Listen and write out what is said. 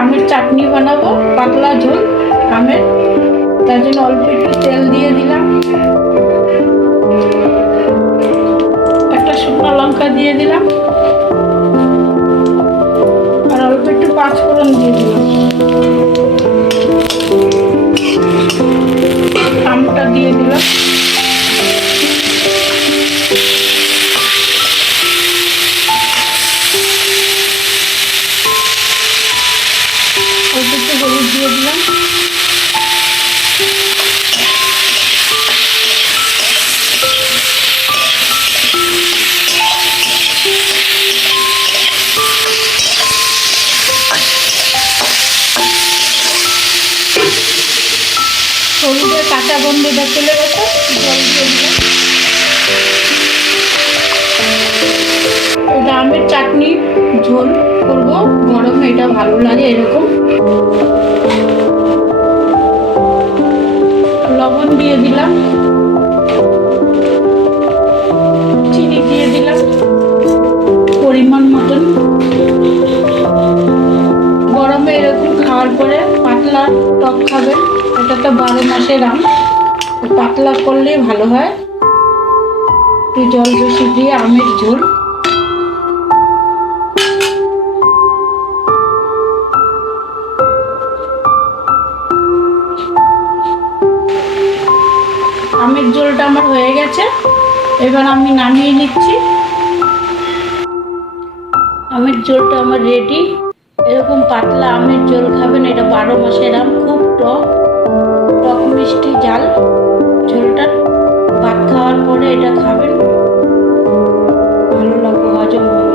আমের চাটনি বানাবো, পাতলা ঝোল আমের। তার জন্য অল্প একটু তেল দিয়ে দিলাম, একটা শুকনো লঙ্কা দিয়ে দিলাম, আর অল্প একটু পাঁচফোড়ন দিয়ে দিলাম। আমটা দিয়ে দিলাম, অল্প একটু হলুদ দিয়ে দিলাম, হলুদের কাঁচা গন্ধটা চলে গেছে, জল দিয়ে দিলাম। এটা আমের চাটনি ঝোল করবো গরমে, এটা ভালো লাগে এরকম। লবণ দিয়ে দিলাম, চিনি দিয়ে দিলাম পরিমাণ মতন। গরমে এরকম খাওয়ার পরে পাতলা টক খাবেন, এটা তো 12 মাসের আম, পাতলা করলেই ভালো হয়। একটু জল বেশি দিয়ে আমের ঝোল। আমের ঝোলটা আমার হয়ে গেছে, এবার আমি নামিয়ে নিচ্ছি। আমের ঝোলটা আমার রেডি। এরকম পাতলা আমের ঝোল খাবেন, এটা 12 মাসের আম, খুব টক টক মিষ্টি ঝাল ঝোলটা। ভাত খাওয়ার পরে এটা খাবেন, ভালো লাগবে, হজম হবে।